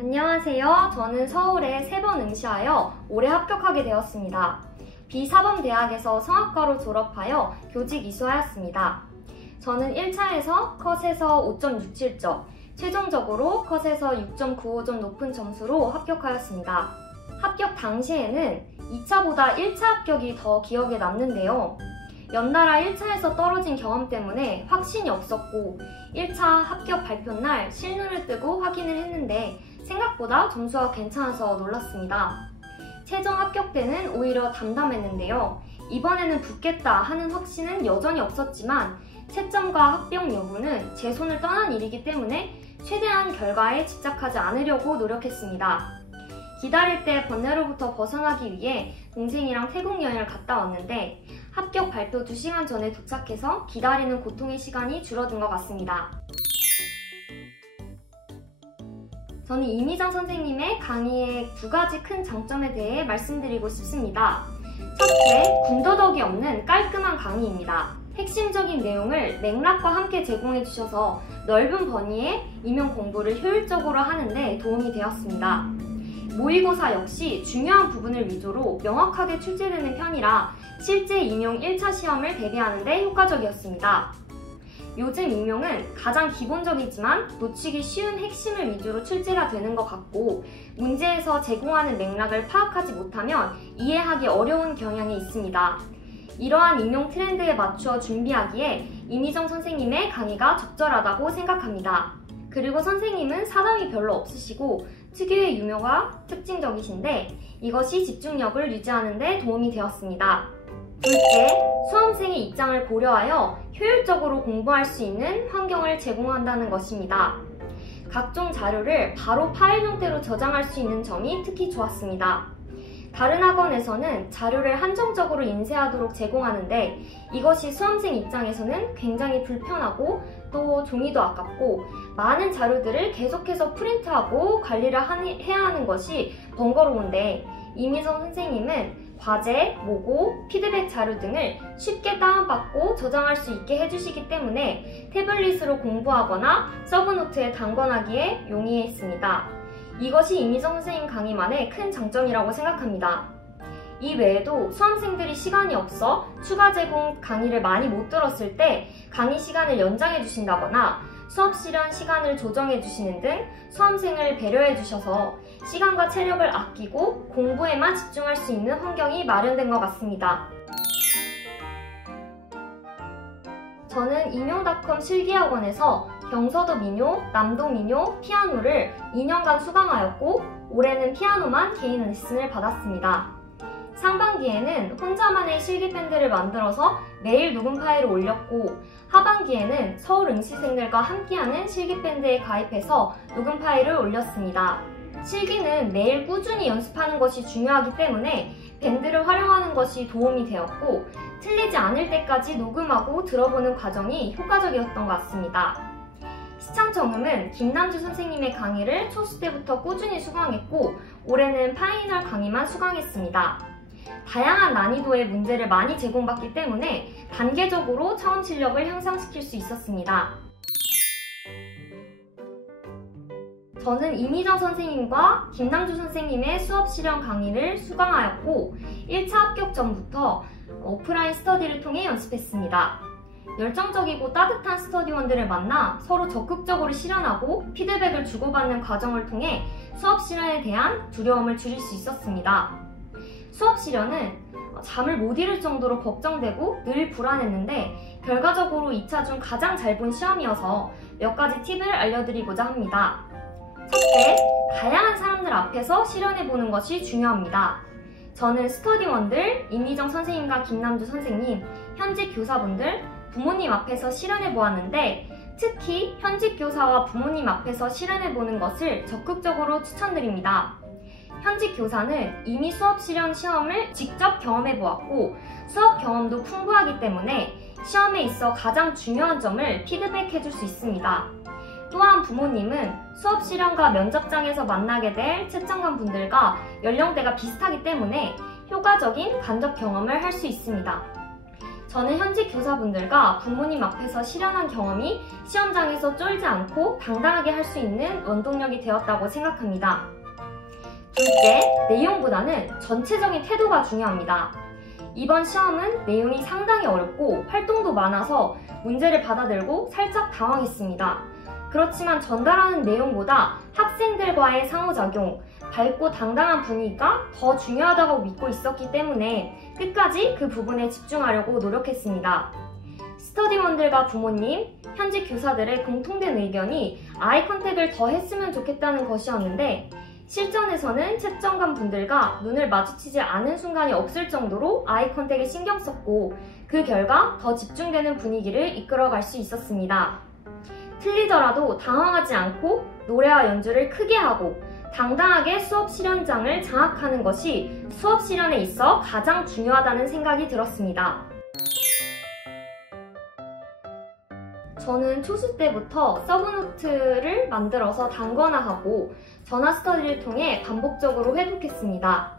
안녕하세요. 저는 서울에 3번 응시하여 올해 합격하게 되었습니다. 비사범대학에서 성악과로 졸업하여 교직 이수하였습니다. 저는 1차에서 컷에서 5.67점, 최종적으로 컷에서 6.95점 높은 점수로 합격하였습니다. 합격 당시에는 2차보다 1차 합격이 더 기억에 남는데요. 연달아 1차에서 떨어진 경험 때문에 확신이 없었고 1차 합격 발표날 실눈을 뜨고 확인을 했는데 생각보다 점수가 괜찮아서 놀랐습니다. 최종 합격 때는 오히려 담담했는데요. 이번에는 붙겠다 하는 확신은 여전히 없었지만 채점과 합격 여부는 제 손을 떠난 일이기 때문에 최대한 결과에 집착하지 않으려고 노력했습니다. 기다릴 때 번뇌로부터 벗어나기 위해 동생이랑 태국 여행을 갔다 왔는데 합격 발표 2시간 전에 도착해서 기다리는 고통의 시간이 줄어든 것 같습니다. 저는 이미정 선생님의 강의의 2가지 큰 장점에 대해 말씀드리고 싶습니다. 첫째, 군더더기 없는 깔끔한 강의입니다. 핵심적인 내용을 맥락과 함께 제공해 주셔서 넓은 범위의 임용 공부를 효율적으로 하는데 도움이 되었습니다. 모의고사 역시 중요한 부분을 위주로 명확하게 출제되는 편이라 실제 임용 1차 시험을 대비하는 데 효과적이었습니다. 요즘 임용은 가장 기본적이지만 놓치기 쉬운 핵심을 위주로 출제가 되는 것 같고 문제에서 제공하는 맥락을 파악하지 못하면 이해하기 어려운 경향이 있습니다. 이러한 임용 트렌드에 맞추어 준비하기에 이미정 선생님의 강의가 적절하다고 생각합니다. 그리고 선생님은 사담이 별로 없으시고 특유의 유머가 특징적이신데 이것이 집중력을 유지하는 데 도움이 되었습니다. 둘째, 수험생의 입장을 고려하여 효율적으로 공부할 수 있는 환경을 제공한다는 것입니다. 각종 자료를 바로 파일 형태로 저장할 수 있는 점이 특히 좋았습니다. 다른 학원에서는 자료를 한정적으로 인쇄하도록 제공하는데 이것이 수험생 입장에서는 굉장히 불편하고 또 종이도 아깝고 많은 자료들을 계속해서 프린트하고 관리를 해야 하는 것이 번거로운데 이미정 선생님은 과제, 모고, 피드백 자료 등을 쉽게 다운받고 저장할 수 있게 해주시기 때문에 태블릿으로 공부하거나 서브노트에 단권하기에 용이했습니다. 이것이 이미정 선생님 강의만의 큰 장점이라고 생각합니다. 이 외에도 수험생들이 시간이 없어 추가 제공 강의를 많이 못 들었을 때 강의 시간을 연장해 주신다거나 수업 실현 시간을 조정해 주시는 등 수험생을 배려해 주셔서 시간과 체력을 아끼고 공부에만 집중할 수 있는 환경이 마련된 것 같습니다. 저는 임용닷컴 실기학원에서 경서도 민요, 남도 민요, 피아노를 2년간 수강하였고 올해는 피아노만 개인 레슨을 받았습니다. 상반기에는 혼자만의 실기밴드를 만들어서 매일 녹음 파일을 올렸고 하반기에는 서울 응시생들과 함께하는 실기밴드에 가입해서 녹음 파일을 올렸습니다. 실기는 매일 꾸준히 연습하는 것이 중요하기 때문에 밴드를 활용하는 것이 도움이 되었고 틀리지 않을 때까지 녹음하고 들어보는 과정이 효과적이었던 것 같습니다. 시창 정음은 김남주 선생님의 강의를 초수 때부터 꾸준히 수강했고 올해는 파이널 강의만 수강했습니다. 다양한 난이도의 문제를 많이 제공받기 때문에 단계적으로 차원 실력을 향상시킬 수 있었습니다. 저는 이미정 선생님과 김남주 선생님의 수업 실현 강의를 수강하였고 1차 합격 전부터 오프라인 스터디를 통해 연습했습니다. 열정적이고 따뜻한 스터디원들을 만나 서로 적극적으로 실현하고 피드백을 주고받는 과정을 통해 수업 실현에 대한 두려움을 줄일 수 있었습니다. 수업 실현은 잠을 못 이룰 정도로 걱정되고 늘 불안했는데 결과적으로 2차 중 가장 잘 본 시험이어서 몇 가지 팁을 알려드리고자 합니다. 첫째, 다양한 사람들 앞에서 실현해보는 것이 중요합니다. 저는 스터디원들, 이미정 선생님과 김남주 선생님, 현직 교사분들, 부모님 앞에서 실현해보았는데 특히 현직 교사와 부모님 앞에서 실현해보는 것을 적극적으로 추천드립니다. 현직 교사는 이미 수업 실현 시험을 직접 경험해보았고 수업 경험도 풍부하기 때문에 시험에 있어 가장 중요한 점을 피드백해줄 수 있습니다. 또한 부모님은 수업 실현과 면접장에서 만나게 될 채점관 분들과 연령대가 비슷하기 때문에 효과적인 간접 경험을 할 수 있습니다. 저는 현직 교사분들과 부모님 앞에서 실현한 경험이 시험장에서 쫄지 않고 당당하게 할 수 있는 원동력이 되었다고 생각합니다. 둘째, 내용보다는 전체적인 태도가 중요합니다. 이번 시험은 내용이 상당히 어렵고 활동도 많아서 문제를 받아들고 살짝 당황했습니다. 그렇지만 전달하는 내용보다 학생들과의 상호작용, 밝고 당당한 분위기가 더 중요하다고 믿고 있었기 때문에 끝까지 그 부분에 집중하려고 노력했습니다. 스터디원들과 부모님, 현직 교사들의 공통된 의견이 아이 컨택을 더 했으면 좋겠다는 것이었는데 실전에서는 채점관 분들과 눈을 마주치지 않은 순간이 없을 정도로 아이 컨택에 신경 썼고 그 결과 더 집중되는 분위기를 이끌어갈 수 있었습니다. 틀리더라도 당황하지 않고 노래와 연주를 크게 하고 당당하게 수업 실현장을 장악하는 것이 수업 실현에 있어 가장 중요하다는 생각이 들었습니다. 저는 초수 때부터 서브노트를 만들어서 단권화하고 전화 스터디를 통해 반복적으로 회독했습니다.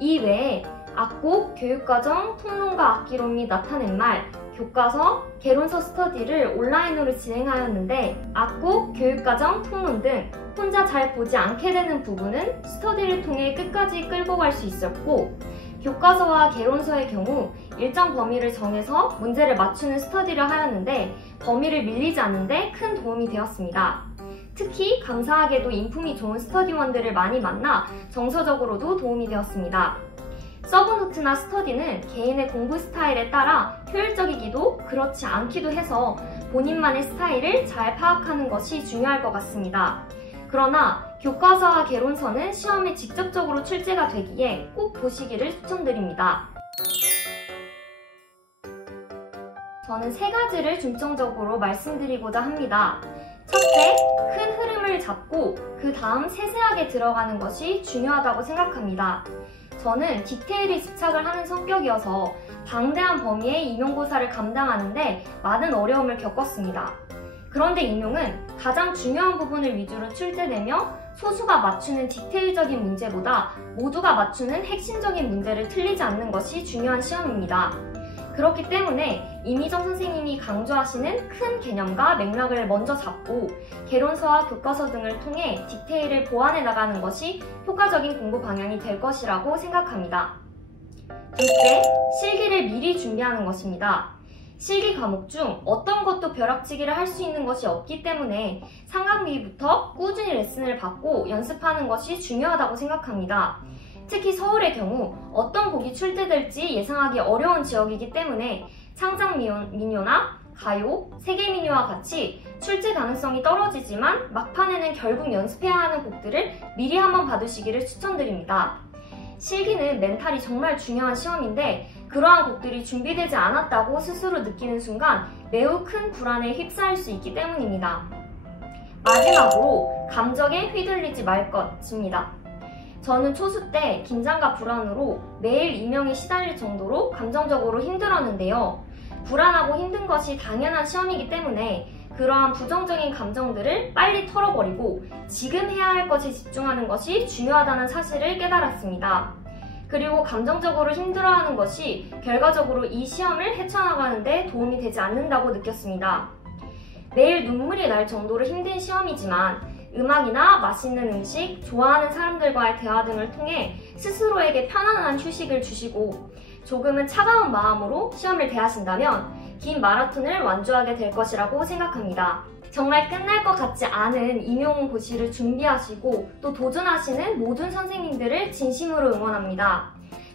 이외에 악곡, 교육과정, 통론과 악기론 및 나타낸 말, 교과서, 개론서 스터디를 온라인으로 진행하였는데 악곡, 교육과정, 통론 등 혼자 잘 보지 않게 되는 부분은 스터디를 통해 끝까지 끌고 갈 수 있었고 교과서와 개론서의 경우 일정 범위를 정해서 문제를 맞추는 스터디를 하였는데 범위를 밀리지 않는데 큰 도움이 되었습니다. 특히 감사하게도 인품이 좋은 스터디원들을 많이 만나 정서적으로도 도움이 되었습니다. 서브노트나 스터디는 개인의 공부 스타일에 따라 효율적이기도 그렇지 않기도 해서 본인만의 스타일을 잘 파악하는 것이 중요할 것 같습니다. 그러나 교과서와 개론서는 시험에 직접적으로 출제가 되기에 꼭 보시기를 추천드립니다. 저는 세 가지를 중점적으로 말씀드리고자 합니다. 첫째, 큰 흐름을 잡고 그 다음 세세하게 들어가는 것이 중요하다고 생각합니다. 저는 디테일에 집착을 하는 성격이어서 방대한 범위의 임용고사를 감당하는데 많은 어려움을 겪었습니다. 그런데 임용은 가장 중요한 부분을 위주로 출제되며 소수가 맞추는 디테일적인 문제보다 모두가 맞추는 핵심적인 문제를 틀리지 않는 것이 중요한 시험입니다. 그렇기 때문에 이미정 선생님이 강조하시는 큰 개념과 맥락을 먼저 잡고 개론서와 교과서 등을 통해 디테일을 보완해 나가는 것이 효과적인 공부 방향이 될 것이라고 생각합니다. 둘째, 실기를 미리 준비하는 것입니다. 실기 과목 중 어떤 것도 벼락치기를 할 수 있는 것이 없기 때문에 상반기부터 꾸준히 레슨을 받고 연습하는 것이 중요하다고 생각합니다. 특히 서울의 경우 어떤 곡이 출제될지 예상하기 어려운 지역이기 때문에 창작민요나 가요, 세계민요와 같이 출제 가능성이 떨어지지만 막판에는 결국 연습해야 하는 곡들을 미리 한번 봐두시기를 추천드립니다. 실기는 멘탈이 정말 중요한 시험인데 그러한 곡들이 준비되지 않았다고 스스로 느끼는 순간 매우 큰 불안에 휩싸일 수 있기 때문입니다. 마지막으로 감정에 휘둘리지 말 것입니다. 저는 초수 때 긴장과 불안으로 매일 임용에 시달릴 정도로 감정적으로 힘들었는데요. 불안하고 힘든 것이 당연한 시험이기 때문에 그러한 부정적인 감정들을 빨리 털어버리고 지금 해야 할 것에 집중하는 것이 중요하다는 사실을 깨달았습니다. 그리고 감정적으로 힘들어하는 것이 결과적으로 이 시험을 헤쳐나가는 데 도움이 되지 않는다고 느꼈습니다. 매일 눈물이 날 정도로 힘든 시험이지만 음악이나 맛있는 음식, 좋아하는 사람들과의 대화 등을 통해 스스로에게 편안한 휴식을 주시고 조금은 차가운 마음으로 시험을 대하신다면 긴 마라톤을 완주하게 될 것이라고 생각합니다. 정말 끝날 것 같지 않은 임용고시를 준비하시고 또 도전하시는 모든 선생님들을 진심으로 응원합니다.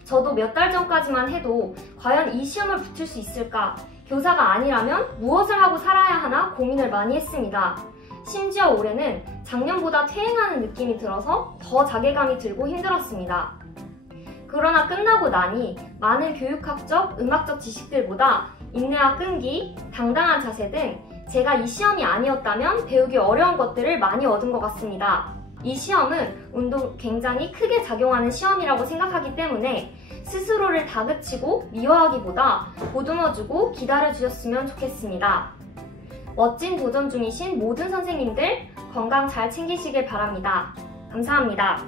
저도 몇 달 전까지만 해도 과연 이 시험을 붙을 수 있을까? 교사가 아니라면 무엇을 하고 살아야 하나 고민을 많이 했습니다. 심지어 올해는 작년보다 퇴행하는 느낌이 들어서 더 자괴감이 들고 힘들었습니다. 그러나 끝나고 나니 많은 교육학적, 음악적 지식들보다 인내와 끈기, 당당한 자세 등 제가 이 시험이 아니었다면 배우기 어려운 것들을 많이 얻은 것 같습니다. 이 시험은 운도 굉장히 크게 작용하는 시험이라고 생각하기 때문에 스스로를 다그치고 미워하기보다 보듬어주고 기다려주셨으면 좋겠습니다. 멋진 도전 중이신 모든 선생님들 건강 잘 챙기시길 바랍니다. 감사합니다.